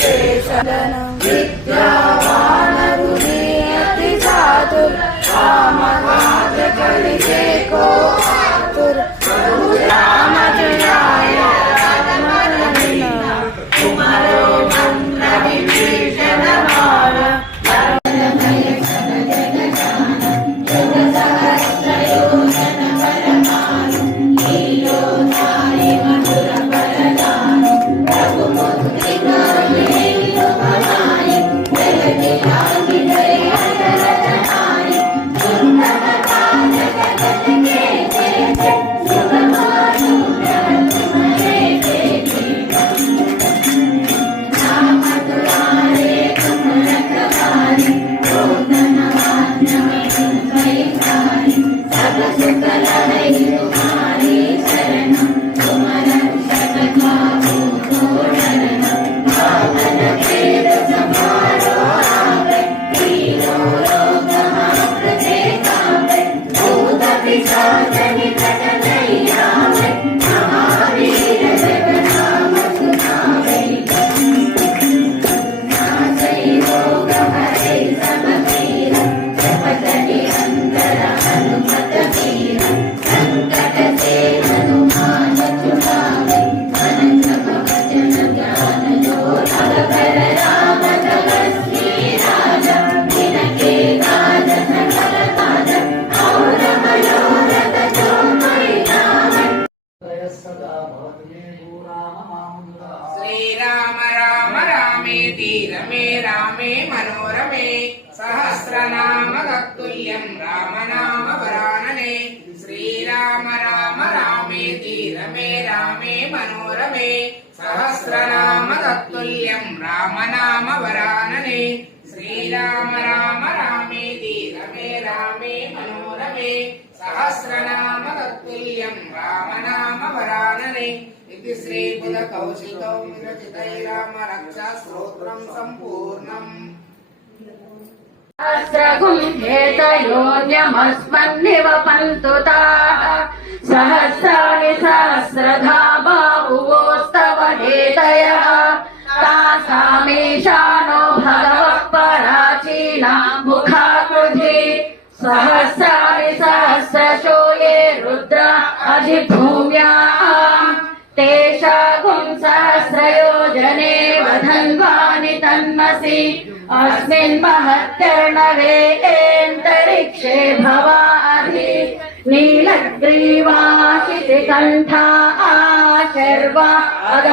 शेषदनं विद्यावानरुणी अति चातुर कामकाजकलिके को आतुर रामजयाय रामनलिनः कुमारो भण्डविभीषणमाल श्रीराम राम रामेति रमे रामे मनोरमे सहस्रनाम तत्तुल्यं रामनाम वरानने श्रीराम राम रामेति रमे रामे मनोरमे सहस्रनाम तत्तुल्यं रामनाम वरानने श्रीराम राम रामेति रमे रामे मनोरमे सहस्रनाम तत्तुल्यं रामनाम वरानने इति श्री बुध कौशिकौ विरचितै राम रक्षा स्तोत्रं सम्पूर्णम् सहस्रगुं हेतयोऽन्यमस्मन्निवपन्तु ताः सहस्राणि सहस्रधा बाहुवोस्तव हेतयः तासामीशानो भगवः पराचीना मुखाकृति सहस्राणि सहस्रशो ये रुद्रा अधिभूम्याम् तेषागुं सहस्रयोजने वधन्वानि तन्मसि अस्मिन् महत्यर्णवेन्तरिक्षे भवाधि नीलग्रीवा शितिकण्ठा शर्वा